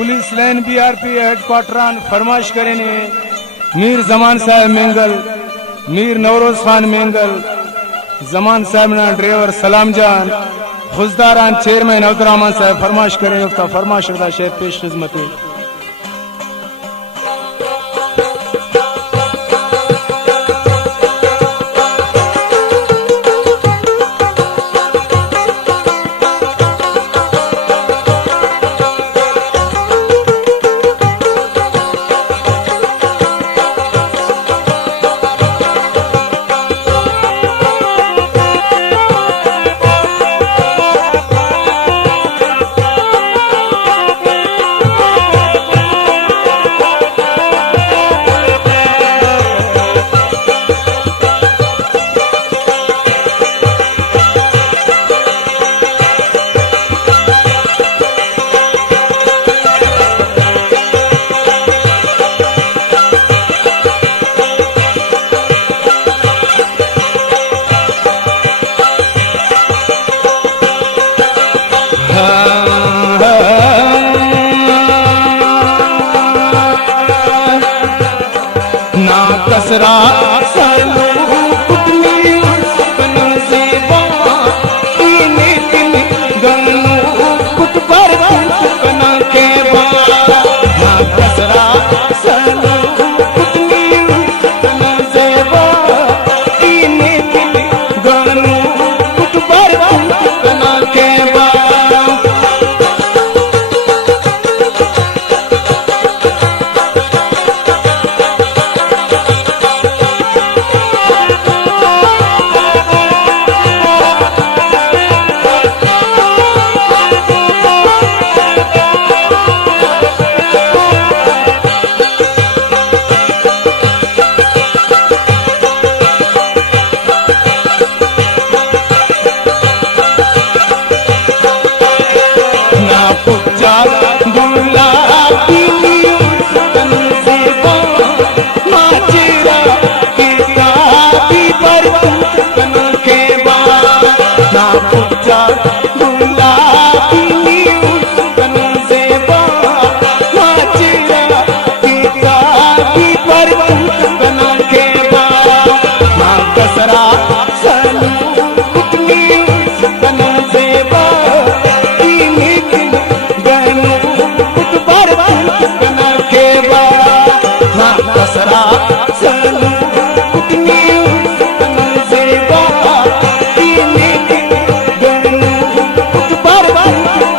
Police line BRP हेडक्वार्टरान फरमाइश करेने मीर जमान साहब मेंगल, मीर नवरोज खान मेंगल, जमान साहब ना ड्राइवर सलाम जान, खुजदारान चेयरमैन अब्दुर्रहमान साहब फरमाइश करें उफ्ता फरमाइश रदा शेर पेश खिदमती। कसरा सालू कुटनी सपन सेवा इने दिन गन्नू कुट पर सपना के बा कसरा सालू कुटनी सपन सेवा इने दिन गन्नू कुट पर सपना के बा Bye.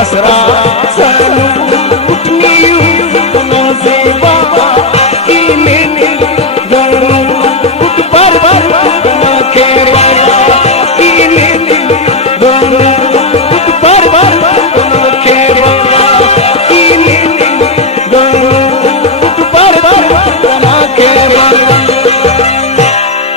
बसरा सनु उठनी नो से बाबा कीने गनु उठ पर खेरा कीने